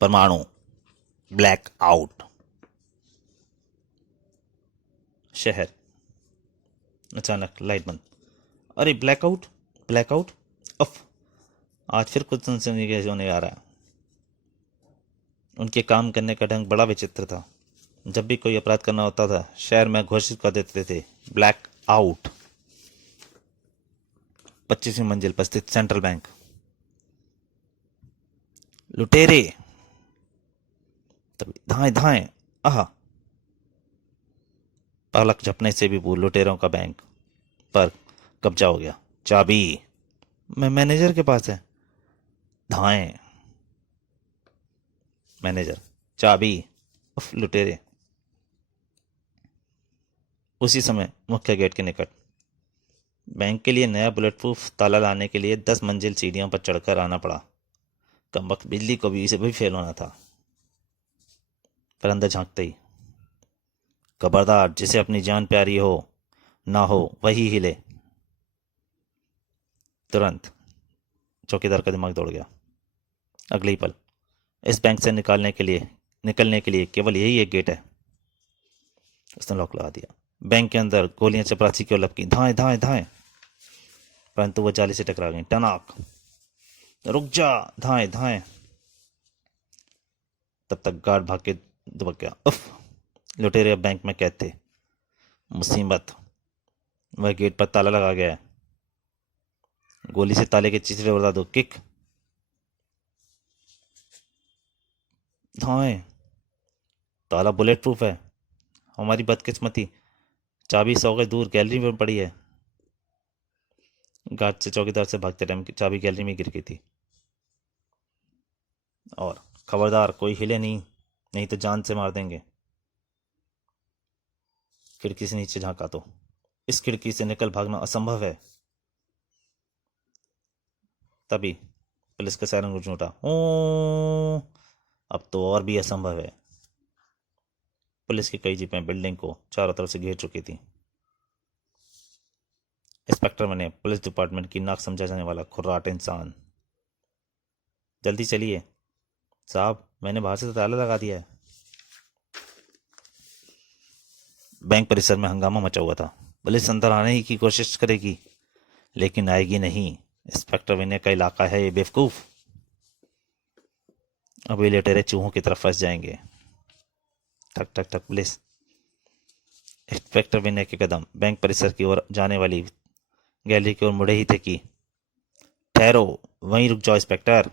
परमाणु, black out. शहर, अचानक लाइट बंद। अरे ब्लैकआउट, ब्लैकआउट। अफ, आज फिर कुछ सनसनीखेज होने आ रहा है। उनके काम करने का ढंग बड़ा विचित्र था। जब भी कोई अपराध करना होता था, शहर में घोषित कर देते थे, ब्लैक आउट। 25वीं मंजिल पर स्थित सेंट्रल बैंक। लुटेरे, तभी धाए धाए। आह, पलक झपने से भी भूल लुटेरों का बैंक पर कब्जा हो गया। चाबी मैं मैनेजर के पास है। धाए, मैनेजर, चाबी। उफ, लुटेरे। उसी समय मुख्य गेट के निकट बैंक के लिए नया बुलेट प्रूफ ताला लाने के लिए 10 मंजिल सीढ़ियों पर चढ़कर आना पड़ा। कमबख्त बिजली को भी इसे भी फेल होना था। पर अंदर झांकते ही, खबरदार, जिसे अपनी जान प्यारी हो ना हो वही हिले। तुरंत चौकीदार का दिमाग दौड़ गया। अगले ही पल इस बैंक से निकलने के लिए केवल यही एक गेट है। उसने लॉक लगा दिया। बैंक के अंदर गोलियां चपरासी की ओर लपकी। धाए धाए धाए, परंतु वो जाली से टकरा गई। टनाक, रुक जा, धाए धाए। तब तक गार्ड भाग के दुबक गया। उफ, लुटेरे अब बैंक में कैद थे। मुसीबत, वह गेट पर ताला लगा गया है। गोली से ताले के चिथड़े उड़ा दो। किक, धाए। ताला बुलेट प्रूफ है। हमारी बदकिस्मती, चाबी 100 गज दूर गैलरी में पड़ी है। गार्ड से चौकीदार से भागते टाइम की चाबी गैलरी में गिर गई थी। और खबरदार, कोई हिले नहीं, नहीं तो जान से मार देंगे। खिड़की से नीचे झांका तो इस खिड़की से निकल भागना असंभव है। तभी पुलिस का सायरन गूंज उठा। ओ, अब तो और भी असंभव है। पुलिस की कई जीपें बिल्डिंग को चारों तरफ से घेर चुकी थी। इंस्पेक्टर बने पुलिस डिपार्टमेंट की नाक समझा जाने वाला खुर्राट इंसान। जल्दी चलिए साहब, मैंने बाहर से ताला लगा दिया है। बैंक परिसर में हंगामा मचा हुआ था। पुलिस अंदर आने ही की कोशिश करेगी, लेकिन आएगी नहीं। इंस्पेक्टर विनय का इलाका है ये, बेवकूफ। अभी लुटेरे चूहों की तरफ फंस जाएंगे। ठक ठक ठक। पुलिस इंस्पेक्टर विनय के कदम बैंक परिसर की ओर जाने वाली गैलरी की ओर मुड़े ही थे कि ठहरो, वहीं रुक जाओ इंस्पेक्टर।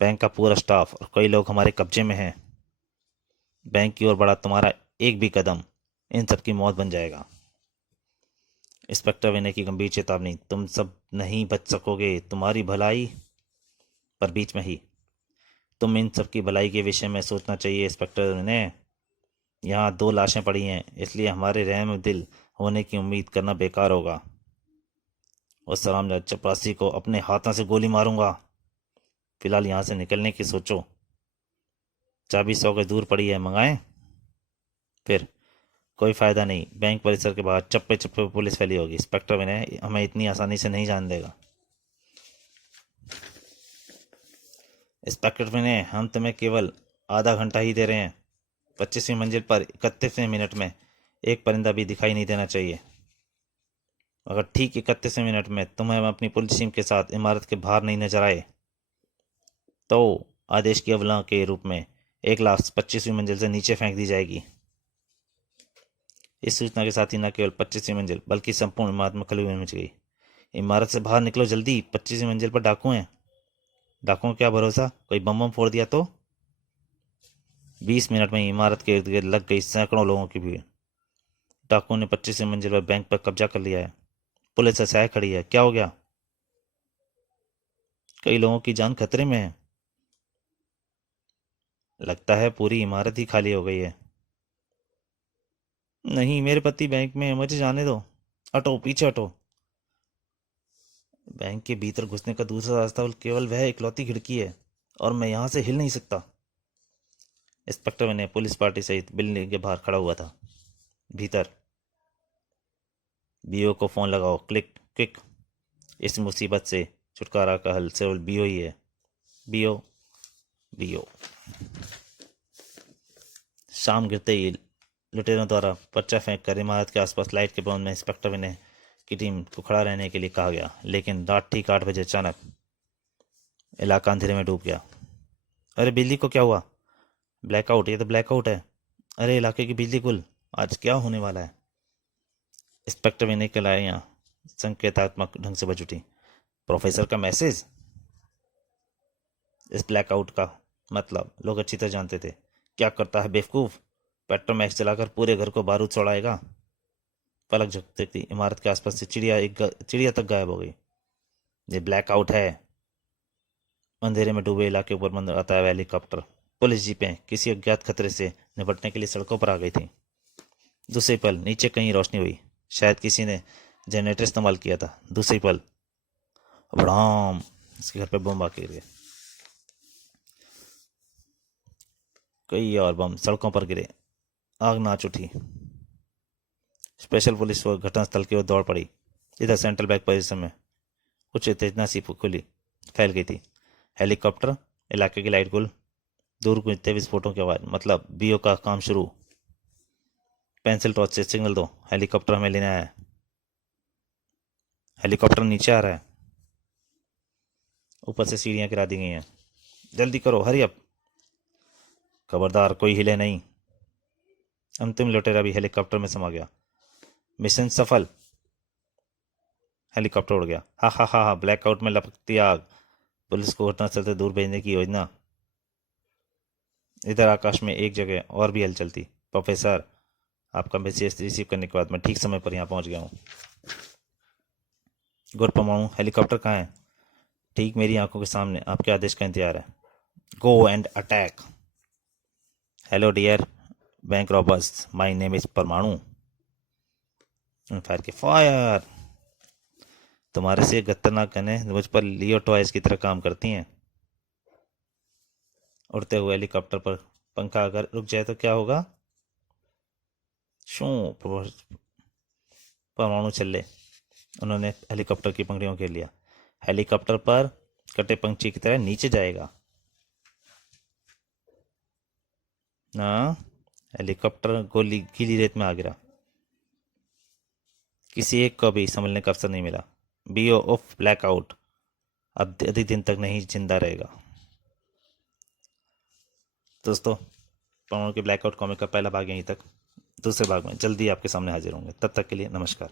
बैंक का पूरा स्टाफ और कई लोग हमारे कब्जे में हैं। बैंक की ओर बढ़ा तुम्हारा एक भी कदम इन सब की मौत बन जाएगा। इंस्पेक्टर विनय की गंभीर चेतावनी। तुम सब नहीं बच सकोगे, तुम्हारी भलाई पर बीच में ही तुम इन सब की भलाई के विषय में सोचना चाहिए इंस्पेक्टर विनय। यहाँ 2 लाशें पड़ी हैं, इसलिए हमारे रहम दिल होने की उम्मीद करना बेकार होगा। और सलाम चपरासी को अपने हाथों से गोली मारूंगा। फिलहाल यहाँ से निकलने की सोचो। चाबी 100 गज दूर पड़ी है, मंगाएं? फिर कोई फायदा नहीं। बैंक परिसर के बाहर चप्पे चप्पे पुलिस फैली होगी। इंस्पेक्टर विनय हमें इतनी आसानी से नहीं जान देगा। इंस्पेक्टर विनय, हम तुम्हें केवल आधा घंटा ही दे रहे हैं। 25वीं मंजिल पर 31वें मिनट में एक परिंदा भी दिखाई नहीं देना चाहिए। अगर ठीक 31वें मिनट में तुम्हें अपनी पुलिस टीम के साथ इमारत के बाहर नहीं नजर आए तो आदेश की अवहेलना के रूप में 1 लाश 25वीं मंजिल से नीचे फेंक दी जाएगी। इस सूचना के साथ ही न केवल 25वीं मंजिल बल्कि संपूर्ण इमारत में खलबली मच गई। इमारत से बाहर निकलो जल्दी, 25वीं मंजिल पर डाकू हैं। डाकुओं को क्या भरोसा, कोई बम बम फोड़ दिया तो? 20 मिनट में इमारत के इर्द गिर्द लग गई सैकड़ों लोगों की भीड़। डाकुओं ने 25वीं मंजिल पर बैंक पर कब्जा कर लिया है। पुलिस सह खड़ी है। क्या हो गया? कई लोगों की जान खतरे में है। लगता है पूरी इमारत ही खाली हो गई है। नहीं, मेरे पति बैंक में है, मुझे जाने दो। हटो, पीछे हटो। बैंक के भीतर घुसने का दूसरा रास्ता केवल वह इकलौती खिड़की है और मैं यहां से हिल नहीं सकता। इंस्पेक्टर ने पुलिस पार्टी सहित बिल्डिंग के बाहर खड़ा हुआ था। भीतर बीओ को फोन लगाओ। Click click. इस मुसीबत से छुटकारा का हल केवल बीओ ही है। बीओ, बीओ। शाम गिरते ही लुटेरों द्वारा पर्चा फेंक कर इमारत के आसपास लाइट के बंद में इंस्पेक्टर विनय की टीम को खड़ा रहने के लिए कहा गया, लेकिन रात ठीक 8 बजे अचानक इलाका अंधेरे में डूब गया। अरे बिजली को क्या हुआ? ब्लैकआउट, ये तो ब्लैकआउट है। अरे इलाके की बिजली गुल, आज क्या होने वाला है? इंस्पेक्टर विनय की लाइयाँ संकेतात्मक ढंग से बज उठी। प्रोफेसर का मैसेज? इस ब्लैकआउट का मतलब लोग अच्छी तरह जानते थे। क्या करता है बेवकूफ? पेट्रोमैक्स जलाकर पूरे घर को बारूद चढ़ाएगा। पलक झपकती थी इमारत के आसपास से चिड़िया तक गायब हो गई। ये ब्लैकआउट है। अंधेरे में डूबे इलाके ऊपर मंडराता है हेलीकॉप्टर। पुलिस जीपें किसी अज्ञात खतरे से निपटने के लिए सड़कों पर आ गई थी। दूसरे पल नीचे कहीं रोशनी हुई, शायद किसी ने जनरेटर इस्तेमाल किया था। दूसरी पल बड़ाम, इसके घर पे बम आ गिर गए। कई और बम सड़कों पर गिरे। आग नाच उठी। स्पेशल पुलिस वो घटनास्थल की ओर दौड़ पड़ी। इधर सेंट्रल बैंक परिसर में कुछ उत्तेजना सी खुली फैल गई थी। हेलीकॉप्टर, इलाके की लाइट गुल, दूर गूंजते विस्फोटों की आवाज, मतलब बीओ का काम शुरू। पेंसिल टॉर्च से सिग्नल दो, हेलीकॉप्टर हमें लेने आया है। हेलीकॉप्टर नीचे आ रहा है। ऊपर से सीढ़ियां गिरा दी गई हैं। जल्दी करो, हरी अप। खबरदार कोई हिले नहीं। अंतिम लुटेरा भी हेलीकॉप्टर में समा गया। मिशन सफल। हेलीकॉप्टर उड़ गया। हा हा हा हा, ब्लैकआउट में लपकती आग। पुलिस को घटनास्थल से दूर भेजने की योजना। इधर आकाश में एक जगह और भी हलचल थी। प्रोफेसर, आपका मैसेज रिसीव करने के बाद मैं ठीक समय पर यहाँ पहुँच गया हूँ। गुड परमाणु, हेलीकॉप्टर कहाँ है? ठीक मेरी आंखों के सामने, आपके आदेश का इंतजार है। Go and attack. Hello dear bank robbers, my name is Parmanu. Fire के फायर। तुम्हारे से खतरनाक गनें मुझ पर लियो टॉयज की तरह काम करती हैं। उड़ते हुए हेलीकॉप्टर पर पंखा अगर रुक जाए तो क्या होगा? शू, परमाणु चले। उन्होंने हेलीकॉप्टर की पंखड़ियों घेर लिया। हेलीकॉप्टर पर कटे पंछी की तरह नीचे जाएगा ना। हेलीकॉप्टर गोली गीली रेत में आ गिरा। किसी एक को भी संभलने का अवसर नहीं मिला। बीओ ऑफ ब्लैकआउट अब अधिक दिन तक नहीं जिंदा रहेगा। दोस्तों, परमाणु के ब्लैकआउट कॉमिक का पहला भाग यहीं तक। दूसरे भाग में जल्दी आपके सामने हाजिर होंगे। तब तक के लिए नमस्कार।